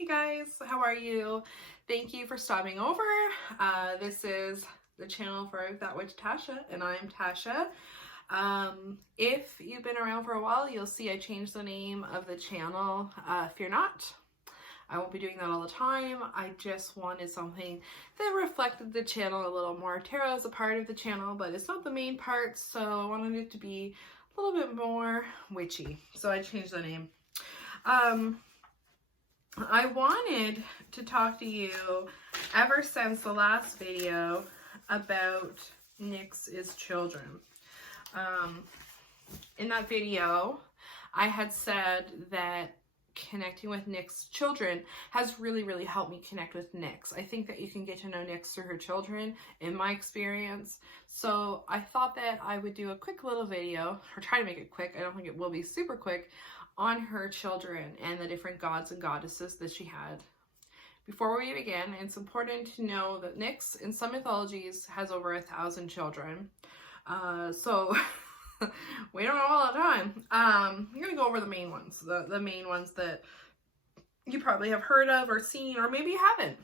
Hey guys, how are you? Thank you for stopping over. This is the channel for That Witch Tasha, and I'm Tasha. If you've been around for a while, you'll see I changed the name of the channel. Fear not. I won't be doing that all the time. I just wanted something that reflected the channel a little more. Tarot is a part of the channel, but it's not the main part, so I wanted it to be a little bit more witchy. So I changed the name. I wanted to talk to you ever since the last video about Nyx's children. In that video, I had said that connecting with Nyx's children has really helped me connect with Nyx. I think that you can get to know Nyx through her children, in my experience. So I thought that I would do a quick little video, or try to make it quick. I don't think it will be super quick, on her children and the different gods and goddesses that she had. Before we begin, it's important to know that Nyx, in some mythologies, has over 1,000 children. So we don't know all the time. I'm going to go over the main ones. The main ones that you probably have heard of or seen, or maybe you haven't.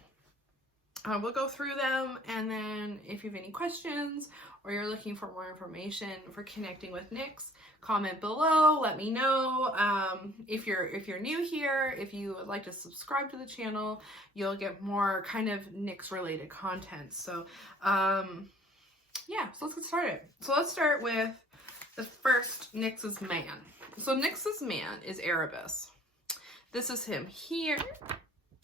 We'll go through them, and then if you have any questions or you're looking for more information for connecting with Nyx, comment below, let me know. If you're new here, if you would like to subscribe to the channel, you'll get more kind of Nyx related content. So yeah, so let's get started. So let's start with the first Nyx's man. So Nyx's man is Erebus. This is him here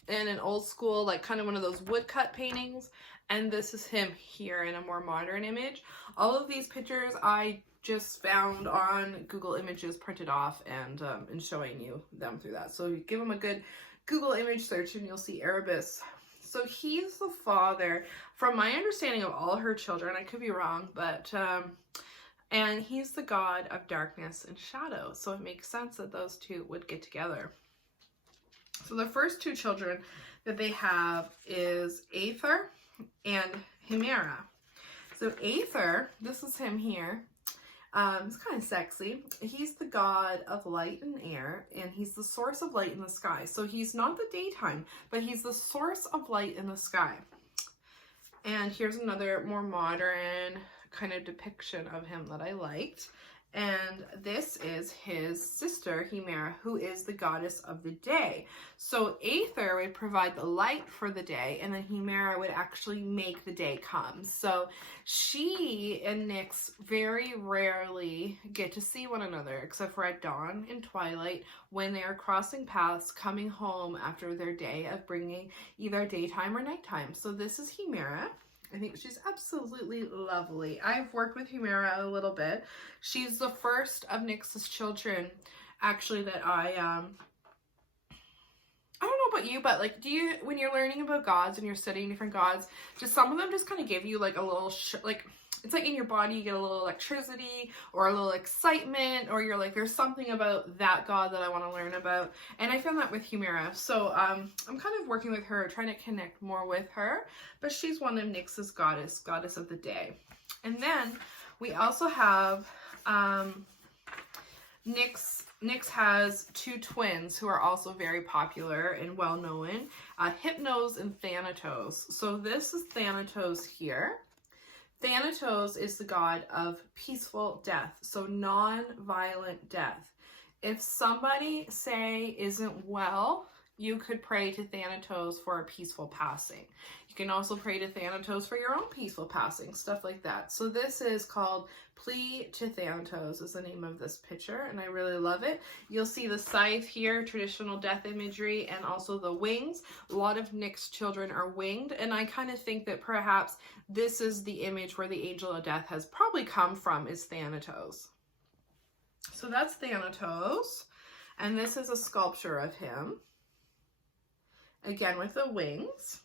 in an old school, like kind of one of those woodcut paintings. And this is him here in a more modern image. All of these pictures I just found on Google Images, printed off, and showing you them through that. So you give them a good Google image search and you'll see Erebus. So he's the father, from my understanding, of all her children. I could be wrong, but and he's the god of darkness and shadow. So it makes sense that those two would get together. So the first two children that they have is Aether and Hemera. So Aether, this is him here. He's kind of sexy. He's the god of light and air, and he's the source of light in the sky. So he's not the daytime, but he's the source of light in the sky. And here's another more modern kind of depiction of him that I liked. And this is his sister, Hemera, who is the goddess of the day. So Aether would provide the light for the day, and then Hemera would actually make the day come. So she and Nyx very rarely get to see one another, except for at dawn and twilight, when they are crossing paths, coming home after their day of bringing either daytime or nighttime. So this is Hemera. I think she's absolutely lovely. I've worked with Hemera a little bit. She's the first of Nyx's children, actually, that I don't know about you, but like, when you're learning about gods and you're studying different gods, just some of them just kind of give you like a little, it's like in your body, you get a little electricity or a little excitement, or you're like, there's something about that god that I want to learn about. And I found that with Hemera. So I'm kind of working with her, trying to connect more with her, but she's one of Nyx's goddess of the day. And then we also have Nyx has two twins who are also very popular and well known, Hypnos and Thanatos. So this is Thanatos here. Thanatos is the god of peaceful death, so non-violent death. If somebody, say, isn't well, you could pray to Thanatos for a peaceful passing. You can also pray to Thanatos for your own peaceful passing, stuff like that. So this is called Plea to Thanatos is the name of this picture, and I really love it. You'll see the scythe here, traditional death imagery, and also the wings. A lot of Nyx's children are winged, and I kind of think that perhaps this is the image where the angel of death has probably come from, is Thanatos. So that's Thanatos, and this is a sculpture of him, again with the wings.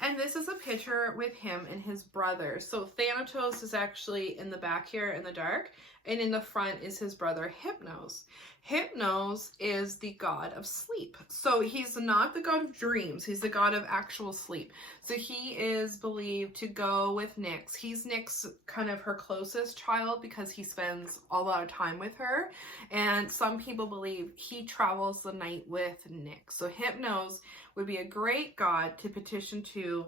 And this is a picture with him and his brother. So Thanatos is actually in the back here in the dark, And in the front is his brother Hypnos. Hypnos is the god of sleep. So he's not the god of dreams. He's the god of actual sleep. So he is believed to go with Nyx. He's Nyx, kind of her closest child, because he spends a lot of time with her. And some people believe he travels the night with Nyx. So Hypnos would be a great god to petition to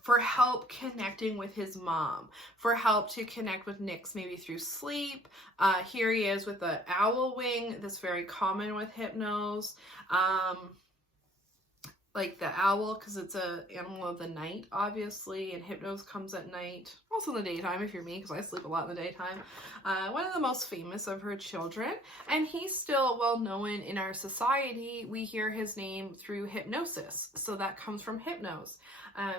for help connecting with his mom, for help to connect with Nyx maybe through sleep. Here he is with the owl wing. That's very common with Hypnos. Like the owl, because it's an animal of the night, obviously, and Hypnos comes at night, also in the daytime if you're me, because I sleep a lot in the daytime. One of the most famous of her children, and he's still well known in our society. We hear his name through hypnosis, so that comes from Hypnos.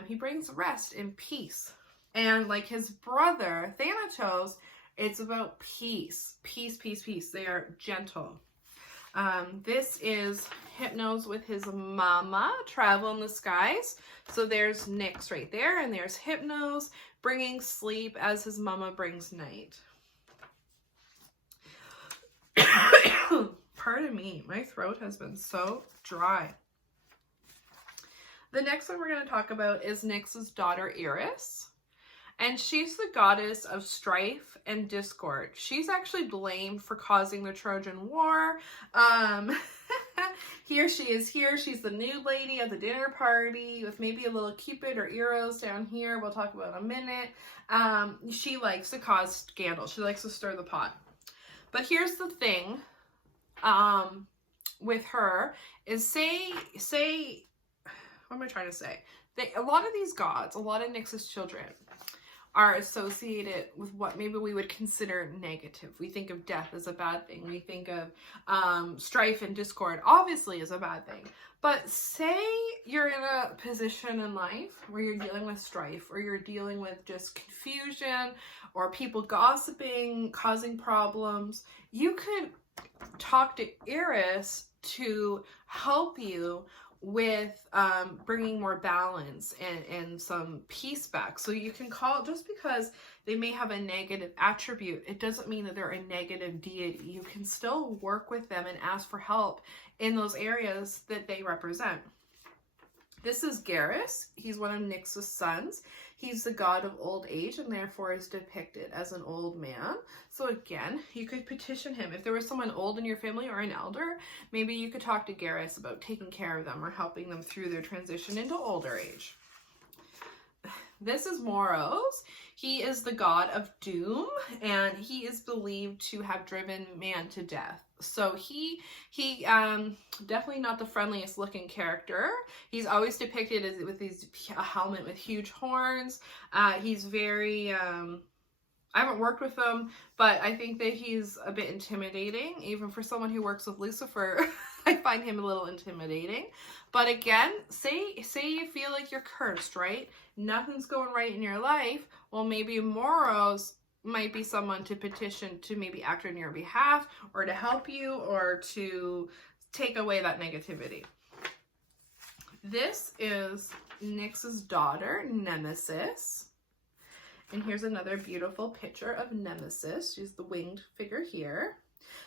He brings rest and peace, and like his brother Thanatos, it's about peace, peace, peace, peace. They are gentle. This is Hypnos with his mama, travel in the skies. So there's Nyx right there, and there's Hypnos bringing sleep as his mama brings night. Pardon me, my throat has been so dry. The next one we're going to talk about is Nyx's daughter Erebus. And she's the goddess of strife and discord. She's actually blamed for causing the Trojan War. Here she is here. She's the nude lady at the dinner party with maybe a little Cupid or Eros down here. We'll talk about in a minute. She likes to cause scandal. She likes to stir the pot. But here's the thing with her is say, what am I trying to say? A lot of these gods, a lot of Nyx's children, are associated with what maybe we would consider negative. We think of death as a bad thing. We think of strife and discord obviously as a bad thing. But say you're in a position in life where you're dealing with strife, or you're dealing with just confusion, or people gossiping, causing problems. You could talk to Eris to help you with bringing more balance and some peace back. So you can call, just because they may have a negative attribute, it doesn't mean that they're a negative deity. You can still work with them and ask for help in those areas that they represent. This is Garrus. He's one of Nyx's sons. He's the god of old age, and therefore is depicted as an old man. So again, you could petition him. If there was someone old in your family or an elder, maybe you could talk to Garrus about taking care of them or helping them through their transition into older age. This is Moros. He is the god of doom, and he is believed to have driven man to death. So he definitely not the friendliest looking character. He's always depicted as with a helmet with huge horns. He's very I haven't worked with him, but I think that he's a bit intimidating, even for someone who works with Lucifer. I find him a little intimidating. But again, say you feel like you're cursed, right? Nothing's going right in your life. Well, maybe Moros might be someone to petition to maybe act on your behalf, or to help you, or to take away that negativity. This is Nyx's daughter, Nemesis. And here's another beautiful picture of Nemesis. She's the winged figure here.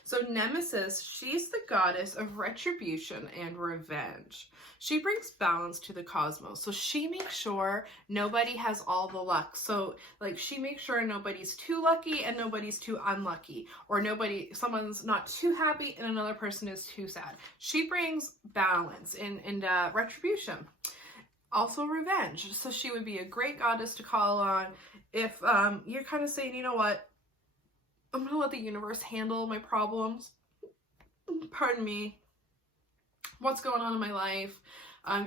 So Nemesis, she's the goddess of retribution and revenge. She brings balance to the cosmos. So she makes sure nobody has all the luck. So like she makes sure nobody's too lucky and nobody's too unlucky, or someone's not too happy and another person is too sad. She brings balance and retribution. Also revenge. So she would be a great goddess to call on if you're kind of saying, you know what, I'm going to let the universe handle my problems. Pardon me. What's going on in my life?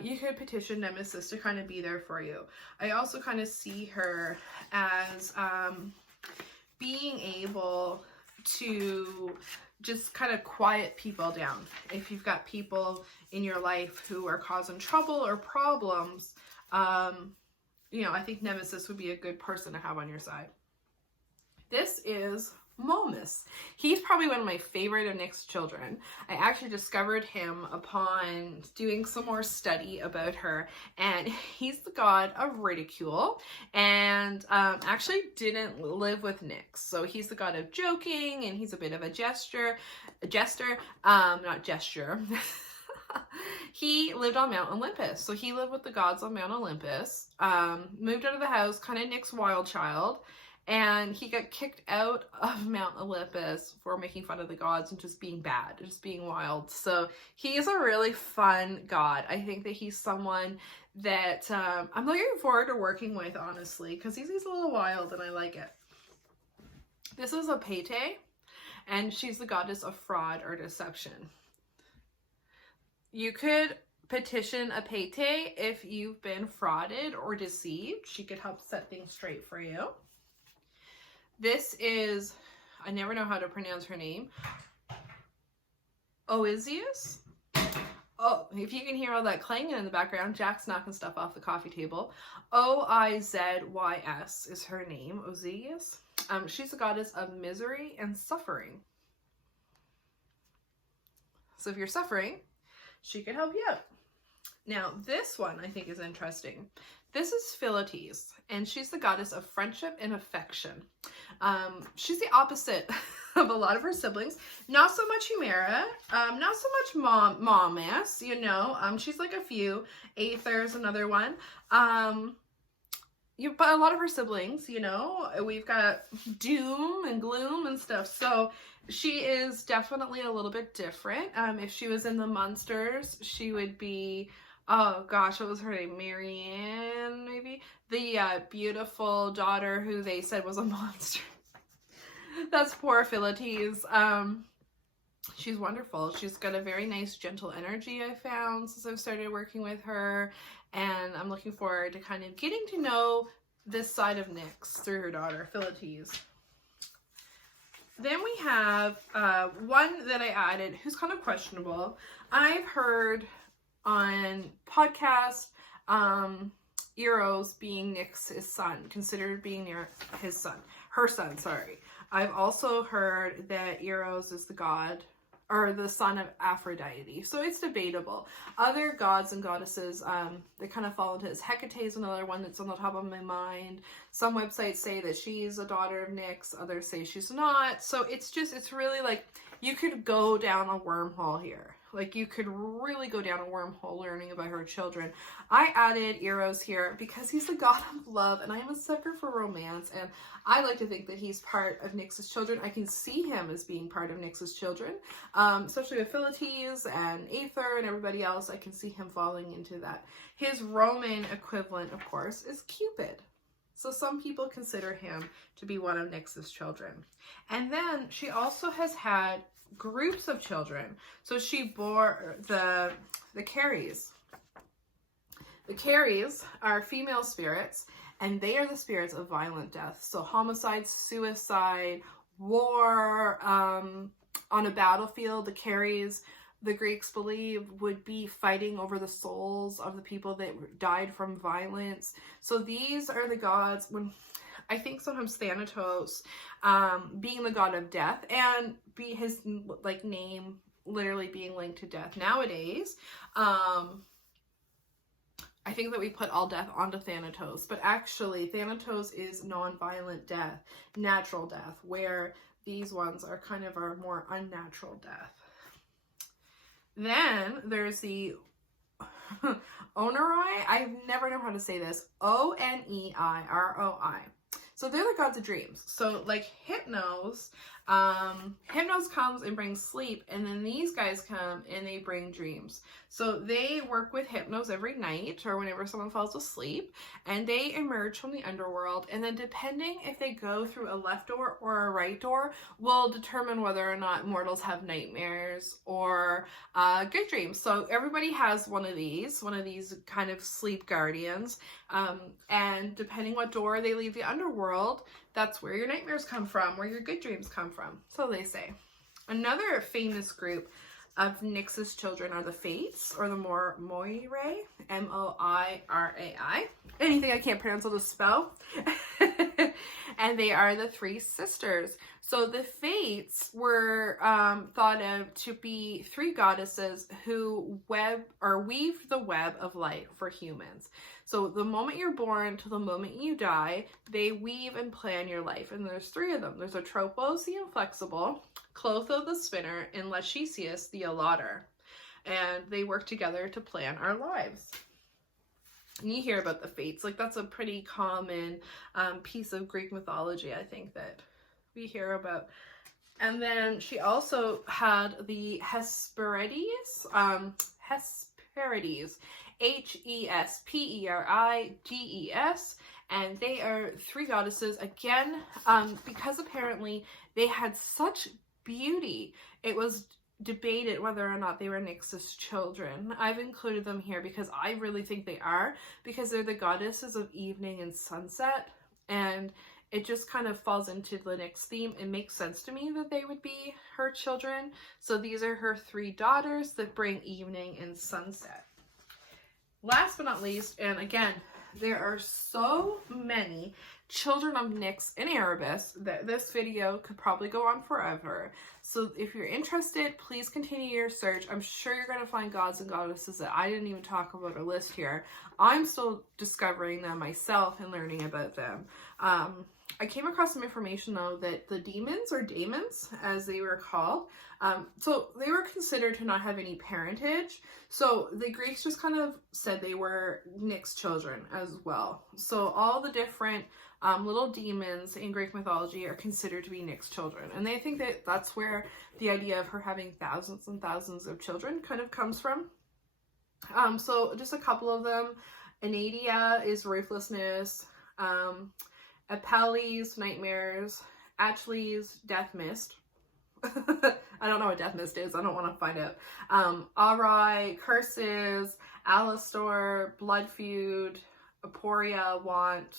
You could petition Nemesis to kind of be there for you. I also kind of see her as being able to just kind of quiet people down. If you've got people in your life who are causing trouble or problems, you know, I think Nemesis would be a good person to have on your side. This is Momus. He's probably one of my favorite of Nick's children. I actually discovered him upon doing some more study about her, and he's the god of ridicule, and actually didn't live with Nick. So he's the god of joking, and he's a bit of a jester, not gesture. He lived on Mount Olympus. So he lived with the gods on Mount Olympus, moved out of the house, kind of Nick's wild child. And he got kicked out of Mount Olympus for making fun of the gods and just being bad, just being wild. So he's a really fun god. I think that he's someone that I'm looking forward to working with, honestly, because he's a little wild and I like it. This is a Pete, and she's the goddess of fraud or deception. You could petition a Pete if you've been frauded or deceived. She could help set things straight for you. This is, I never know how to pronounce her name, Oisius. Oh, if you can hear all that clanging in the background, Jack's knocking stuff off the coffee table. Oizys is her name, Oisius. She's the goddess of misery and suffering. So if you're suffering, she can help you out. Now, this one I think is interesting. This is Philites, and she's the goddess of friendship and affection. She's the opposite of a lot of her siblings. Not so much Humera, not so much Momus, you know. She's like a few. Aether's another one. But a lot of her siblings, you know, we've got Doom and Gloom and stuff. So she is definitely a little bit different. If she was in the Monsters, she would be, oh gosh, what was her name? Marianne, maybe? The beautiful daughter who they said was a monster. That's poor Philites. She's wonderful. She's got a very nice, gentle energy, I found, since I've started working with her. And I'm looking forward to kind of getting to know this side of Nyx through her daughter, Philites. Then we have one that I added who's kind of questionable. I've heard on podcasts, Eros being Nyx's son, considered being near his son, her son, sorry. I've also heard that Eros is the god, or the son of Aphrodite. So it's debatable. Other gods and goddesses, they kind of fall into this. Hecate is another one that's on the top of my mind. Some websites say that she's a daughter of Nyx. Others say she's not. So it's really like, you could go down a wormhole here. Like, you could really go down a wormhole learning about her children. I added Eros here because he's the god of love, and I am a sucker for romance, and I like to think that he's part of Nyx's children. I can see him as being part of Nyx's children, especially with Philites and Aether and everybody else. I can see him falling into that. His Roman equivalent, of course, is Cupid. So some people consider him to be one of Nyx's children. And then she also has had groups of children. So she bore the Caries. The Caries are female spirits, and they are the spirits of violent death. So homicide, suicide, war, on a battlefield. The Caries, the Greeks believe, would be fighting over the souls of the people that died from violence. So these are the gods, when I think sometimes Thanatos, being the god of death, and be his like name literally being linked to death nowadays. I think that we put all death onto Thanatos, but actually Thanatos is non-violent death, natural death, where these ones are kind of our more unnatural death. Then there's the Oneiroi. I never know how to say this. Oneiroi. So they're the gods of dreams. So like Hypnos, Hypnos comes and brings sleep, and then these guys come and they bring dreams. So they work with Hypnos every night or whenever someone falls asleep, and they emerge from the underworld, and then depending if they go through a left door or a right door will determine whether or not mortals have nightmares or good dreams. So everybody has one of these kind of sleep guardians, and depending what door they leave the underworld, that's where your nightmares come from, where your good dreams come from. So they say. Another famous group of Nyx's children are the Fates, or the Moirai, Moirai. Anything I can't pronounce, I'll just spell. And they are the three sisters. So the Fates were thought of to be three goddesses who weave the web of life for humans. So the moment you're born to the moment you die, they weave and plan your life. And there's three of them. There's Atropos the Inflexible, Clotho the Spinner, and Lachesis the Allotter. And they work together to plan our lives. And you hear about the Fates. Like, that's a pretty common piece of Greek mythology, I think, that we hear about. And then she also had the Hesperides, Hesperides, Hesperides, and they are three goddesses, again, because apparently they had such beauty. It was debated whether or not they were Nyx's children. I've included them here because I really think they are, because they're the goddesses of evening and sunset, and it just kind of falls into the Nyx theme. It makes sense to me that they would be her children. So these are her three daughters that bring evening and sunset. Last but not least, and again, there are so many children of Nyx in Erebus that this video could probably go on forever. So if you're interested, please continue your search. I'm sure you're going to find gods and goddesses that I didn't even talk about or list here. I'm still discovering them myself and learning about them. I came across some information though that the demons, or daemons as they were called, so they were considered to not have any parentage. So the Greeks just kind of said they were Nyx children as well. So all the different little demons in Greek mythology are considered to be Nyx children. And they think that that's where the idea of her having thousands and thousands of children kind of comes from. So just a couple of them. Anadia is ruthlessness. Apelles, nightmares. Achilles, death mist. I don't know what death mist is. I don't want to find out. Arai, curses. Alastor, blood feud. Aporia, want.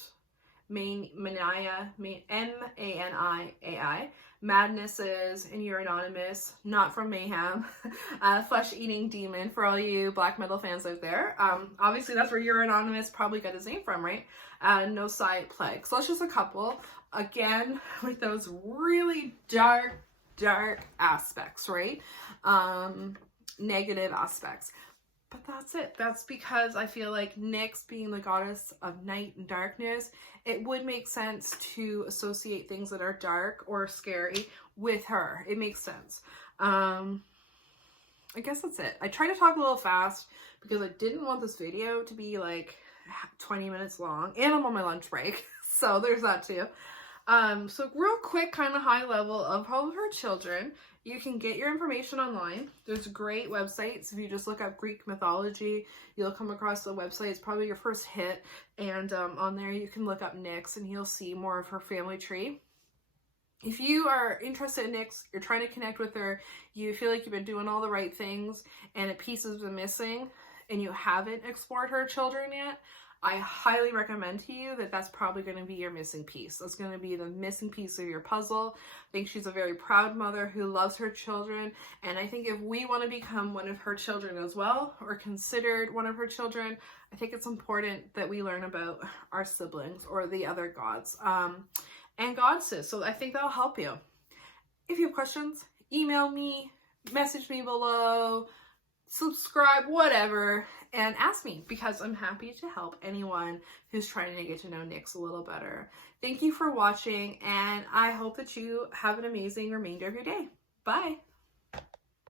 Mania, M-A-N-I-A-I. Madnesses, and Euronymous, not from Mayhem. Flesh-eating demon, for all you black metal fans out there. Obviously that's where Euronymous probably got his name from, right? No sight plague. So that's just a couple. Again, like those really dark aspects, right? Negative aspects. But that's it. That's because I feel like Nyx, being the goddess of night and darkness, it would make sense to associate things that are dark or scary with her. It makes sense. I guess that's it. I tried to talk a little fast because I didn't want this video to be like 20 minutes long, and I'm on my lunch break. So there's that too. So real quick, kind of high level of all of her children. You can get your information online. There's great websites. If you just look up Greek mythology, you'll come across the website. It's probably your first hit. And on there, you can look up Nyx and you'll see more of her family tree. If you are interested in Nyx, you're trying to connect with her, you feel like you've been doing all the right things and a piece has been missing and you haven't explored her children yet, I highly recommend to you that that's probably going to be your missing piece. That's going to be the missing piece of your puzzle. I think she's a very proud mother who loves her children. And I think if we want to become one of her children as well, or considered one of her children, I think it's important that we learn about our siblings or the other gods and goddesses. So I think that'll help you. If you have questions, email me, message me below, subscribe, whatever, and ask me, because I'm happy to help anyone who's trying to get to know Nyx a little better. Thank you for watching, and I hope that you have an amazing remainder of your day. Bye!